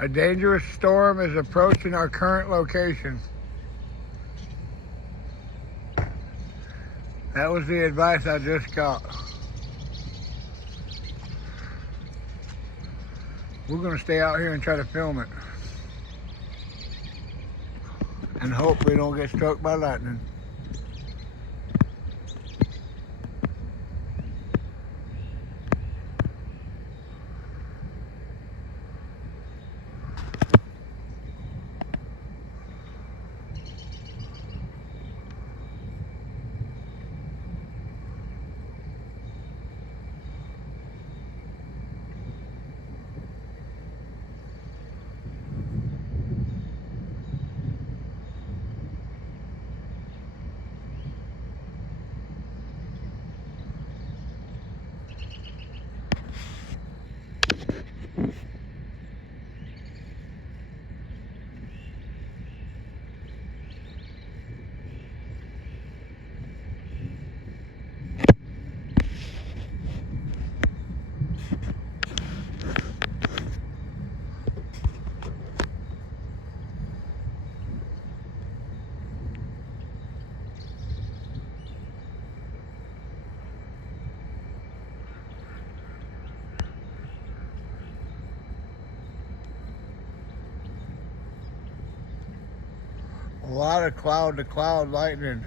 A dangerous storm is approaching our current location. That was the advice I just got. We're gonna stay out here and try to film it. And hope we don't get struck by lightning. A lot of cloud to cloud lightning.